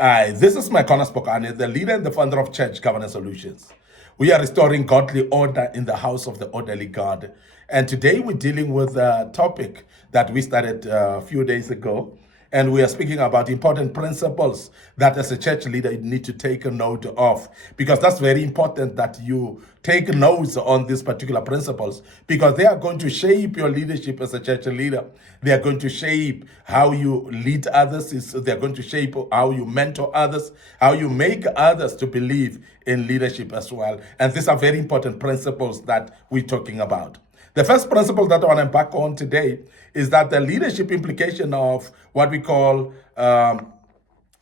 Hi, this is Micornus, Phokane, the leader and the founder of Church Governance Solutions. We are restoring godly order in the house of the orderly God. And today we're dealing with a topic that we started a few days ago. And we are speaking about important principles that as a church leader you need to take a note of. Because that's very important that you take notes on these particular principles, because they are going to shape your leadership as a church leader. They are going to shape how you lead others. They're going to shape how you mentor others, how you make others to believe in leadership as well. And these are very important principles that we're talking about. The first principle that I want to embark on today is that the leadership implication of what we call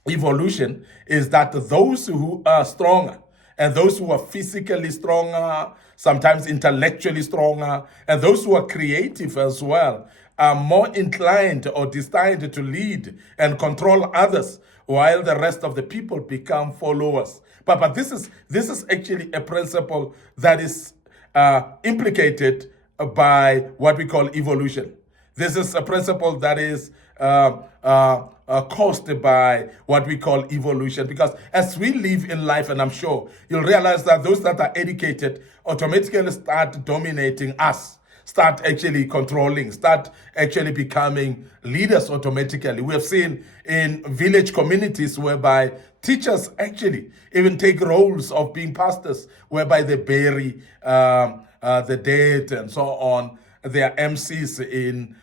evolution is that those who are stronger and those who are physically stronger, sometimes intellectually stronger, and those who are creative as well, are more inclined or destined to lead and control others, while the rest of the people become followers. But this is actually a principle that is implicated by what we call evolution. This is a principle that is caused by what we call evolution, because as we live in life, and I'm sure you'll realize that those that are educated automatically start dominating us, start actually controlling, start actually becoming leaders automatically. We have seen in village communities whereby teachers actually even take roles of being pastors, whereby they bury the dead and so on. They are MCs in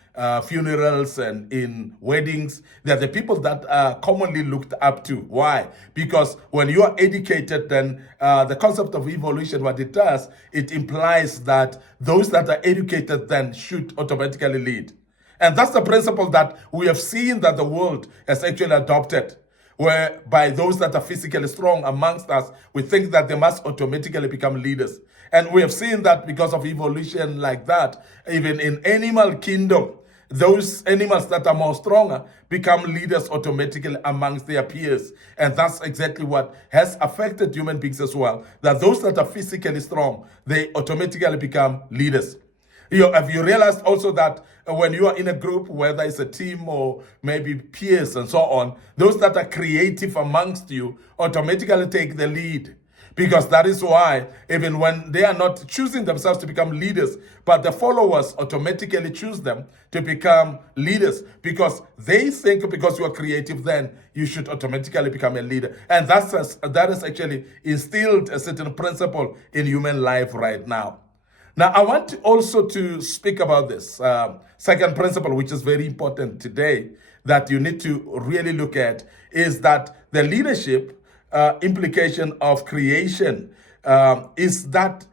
funerals and in weddings. They're the people that are commonly looked up to. Why? Because when you are educated, then the concept of evolution, what it does, it implies that those that are educated then should automatically lead. And that's the principle that we have seen that the world has actually adopted, whereby those that are physically strong amongst us, we think that they must automatically become leaders. And we have seen that because of evolution like that, even in animal kingdom, those animals that are more stronger become leaders automatically amongst their peers. And that's exactly what has affected human beings as well, that those that are physically strong, they automatically become leaders. Have you realized also that when you are in a group, whether it's a team or maybe peers and so on, those that are creative amongst you automatically take the lead? Because that is why, even when they are not choosing themselves to become leaders, but the followers automatically choose them to become leaders, because they think because you are creative, then you should automatically become a leader. And that is actually instilled a certain principle in human life right now. Now, I want also to speak about this second principle, which is very important today, that you need to really look at, is that the leadership implication of creation is that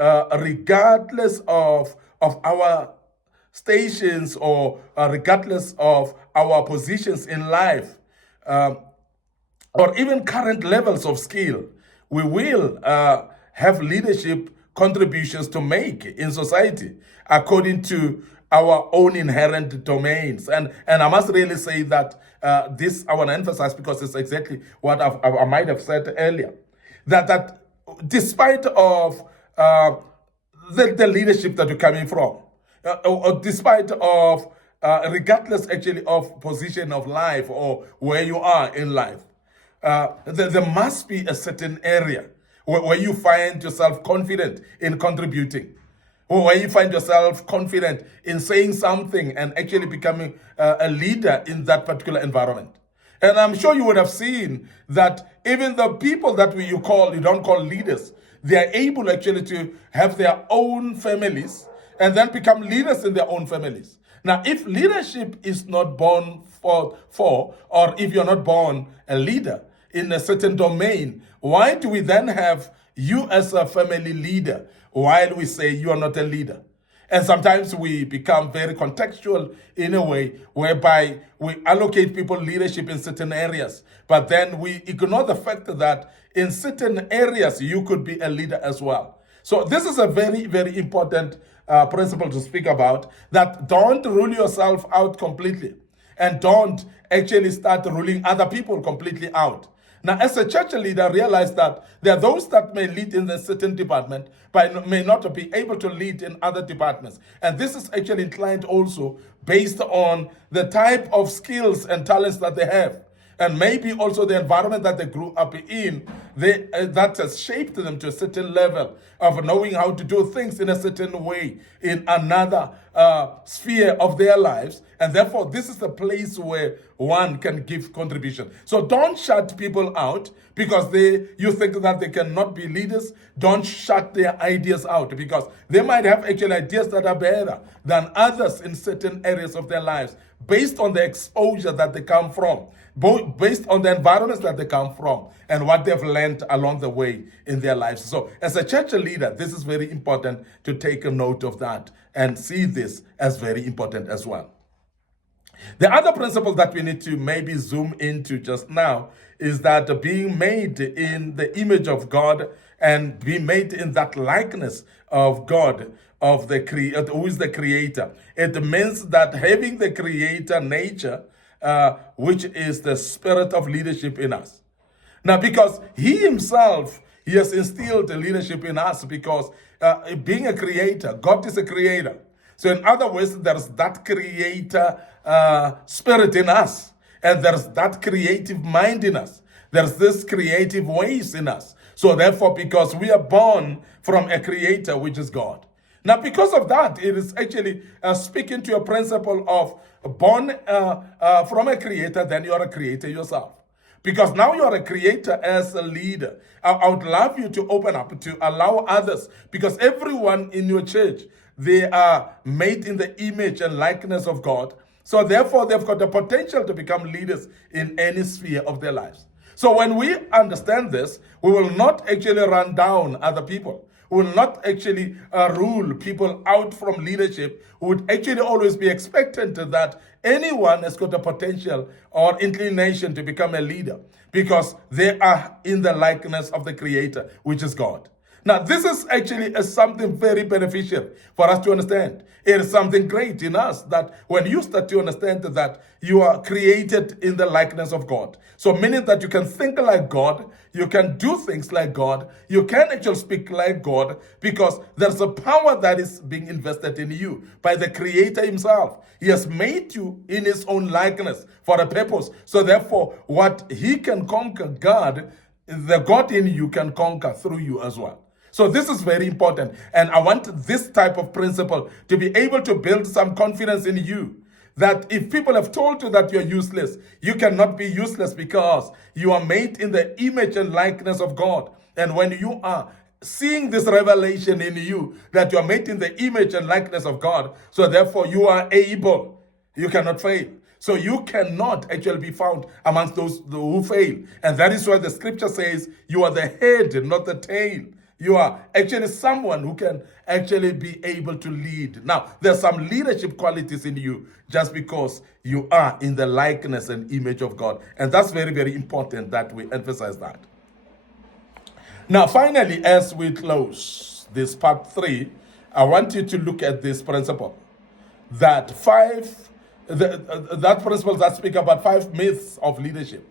regardless of our stations, or regardless of our positions in life, or even current levels of skill, we will have leadership contributions to make in society according to our own inherent domains. And I must really say that this I want to emphasize, because it's exactly what I might have said earlier, that despite of the leadership that you're coming from, or despite of regardless actually of position of life or where you are in life, there must be a certain area where you find yourself confident in contributing, or where you find yourself confident in saying something and actually becoming a leader in that particular environment. And I'm sure you would have seen that even the people that you don't call leaders, they are able actually to have their own families and then become leaders in their own families. Now, if leadership is not born for or if you're not born a leader in a certain domain, why do we then have you as a family leader while we say you are not a leader? And sometimes we become very contextual in a way whereby we allocate people leadership in certain areas, but then we ignore the fact that in certain areas you could be a leader as well. So this is a very, very important principle to speak about, that don't rule yourself out completely, and don't actually start ruling other people completely out. Now, as a church leader, realize that there are those that may lead in a certain department, but may not be able to lead in other departments. And this is actually inclined also based on the type of skills and talents that they have. And maybe also the environment that they grew up in, that has shaped them to a certain level of knowing how to do things in a certain way in another sphere of their lives. And therefore, this is the place where one can give contribution. So don't shut people out because you think that they cannot be leaders. Don't shut their ideas out because they might have actual ideas that are better than others in certain areas of their lives based on the exposure that they come from, based on the environments that they come from and what they've learned along the way in their lives. So as a church leader, this is very important to take a note of that and see this as very important as well. The other principle that we need to maybe zoom into just now is that being made in the image of God and being made in that likeness of God, of the who is the creator. It means that having the creator nature, which is the spirit of leadership in us. Now, because he himself, he has instilled leadership in us because being a creator, God is a creator. So in other words, there's that creator spirit in us. And there's that creative mind in us. There's this creative ways in us. So therefore, because we are born from a creator, which is God. Now, because of that, it is actually speaking to a principle of born from a creator, then you're a creator yourself. Because now you're a creator as a leader. I would love you to open up, to allow others, because everyone in your church, they are made in the image and likeness of God. So therefore, they've got the potential to become leaders in any sphere of their lives. So when we understand this, we will not actually run down other people. We will not actually rule people out from leadership. We would actually always be expectant that anyone has got a potential or inclination to become a leader because they are in the likeness of the Creator, which is God. Now, this is actually something very beneficial for us to understand. It is something great in us that when you start to understand that you are created in the likeness of God. So meaning that you can think like God, you can do things like God, you can actually speak like God because there's a power that is being invested in you by the Creator himself. He has made you in his own likeness for a purpose. So therefore, what he can conquer, God, the God in you can conquer through you as well. So this is very important. And I want this type of principle to be able to build some confidence in you. That if people have told you that you're useless, you cannot be useless because you are made in the image and likeness of God. And when you are seeing this revelation in you, that you are made in the image and likeness of God, so therefore you are able. You cannot fail. So you cannot actually be found amongst those who fail. And that is why the scripture says you are the head, not the tail. You are actually someone who can actually be able to lead. Now, there's some leadership qualities in you just because you are in the likeness and image of God. And that's very, very important that we emphasize that. Now, finally, as we close this part 3, I want you to look at this principle. That principle that speak about 5 myths of leadership.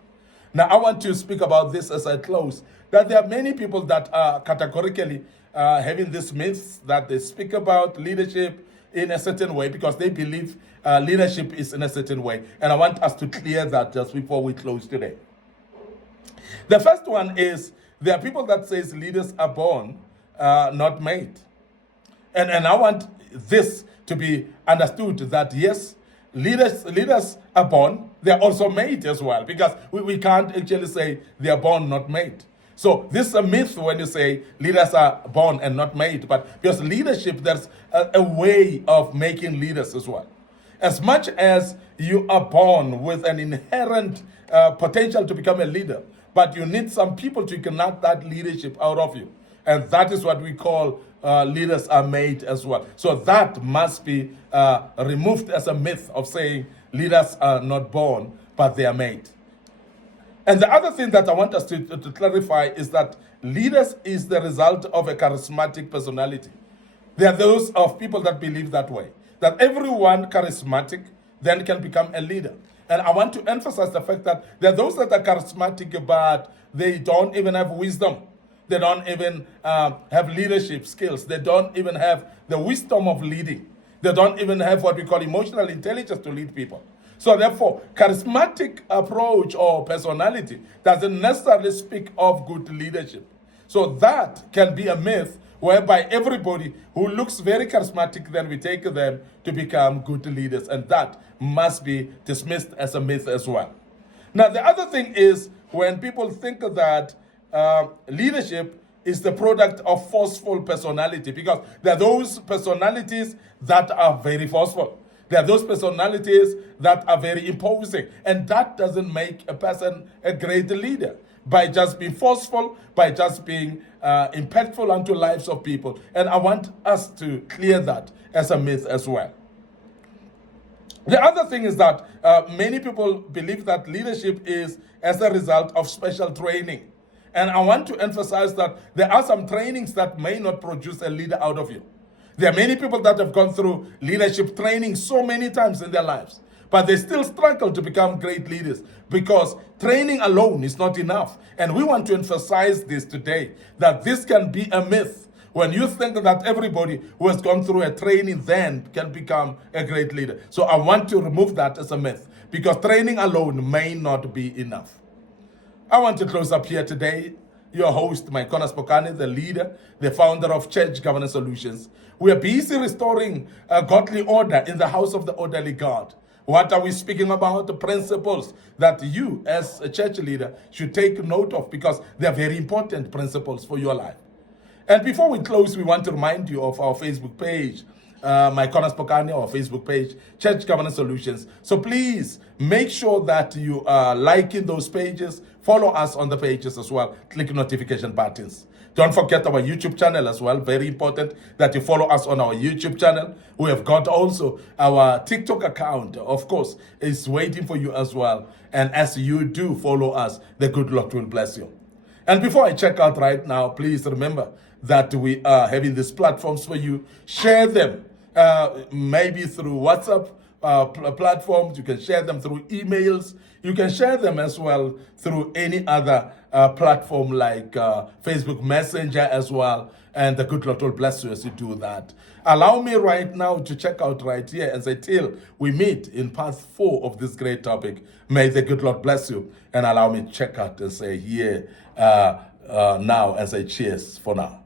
Now, I want to speak about this as I close, that there are many people that are categorically having these myths that they speak about leadership in a certain way because they believe leadership is in a certain way. And I want us to clear that just before we close today. The first one is there are people that says leaders are born, not made. And I want this to be understood that yes, leaders are born, they're also made as well, because we can't actually say they are born, not made. So this is a myth when you say leaders are born and not made, but because leadership, there's a way of making leaders as well. As much as you are born with an inherent potential to become a leader, but you need some people to ignite that leadership out of you. And that is what we call leaders are made as well. So that must be removed as a myth of saying leaders are not born, but they are made. And the other thing that I want us to clarify is that leaders is the result of a charismatic personality. There are those of people that believe that way, that everyone charismatic then can become a leader. And I want to emphasize the fact that there are those that are charismatic, but they don't even have wisdom. They don't even have leadership skills. They don't even have the wisdom of leading. They don't even have what we call emotional intelligence to lead people. So therefore, charismatic approach or personality doesn't necessarily speak of good leadership. So that can be a myth whereby everybody who looks very charismatic, then we take them to become good leaders. And that must be dismissed as a myth as well. Now, the other thing is when people think that leadership is the product of forceful personality, because there are those personalities that are very forceful. There are those personalities that are very imposing, and that doesn't make a person a great leader by just being forceful, by just being impactful onto lives of people. And I want us to clear that as a myth as well. The other thing is that many people believe that leadership is as a result of special training. And I want to emphasize that there are some trainings that may not produce a leader out of you. There are many people that have gone through leadership training so many times in their lives, but they still struggle to become great leaders because training alone is not enough. And we want to emphasize this today, that this can be a myth. When you think that everybody who has gone through a training then can become a great leader. So I want to remove that as a myth, because training alone may not be enough. I want to close up here today. Your host, Micornus, Phokane, the leader, the founder of Church Governance Solutions. We are busy restoring a godly order in the house of the orderly God. What are we speaking about? The principles that you as a church leader should take note of, because they are very important principles for your life. And before we close, we want to remind you of our Facebook page, Micornus Phokane, our Facebook page, Church Governance Solutions. So please make sure that you are liking those pages, follow us on the pages as well, click notification buttons. Don't forget our YouTube channel as well. Very important that you follow us on our YouTube channel. We have got also our TikTok account, of course, is waiting for you as well. And as you do follow us, the good Lord will bless you. And before I check out right now, please remember that we are having these platforms for you. Share them, maybe through WhatsApp platforms. You can share them through emails. You can share them as well through any other platform like Facebook Messenger as well. And the good Lord will bless you as you do that. Allow me right now to check out right here and say, till we meet in part 4 of this great topic, may the good Lord bless you. And allow me to check out and say here now and say cheers for now.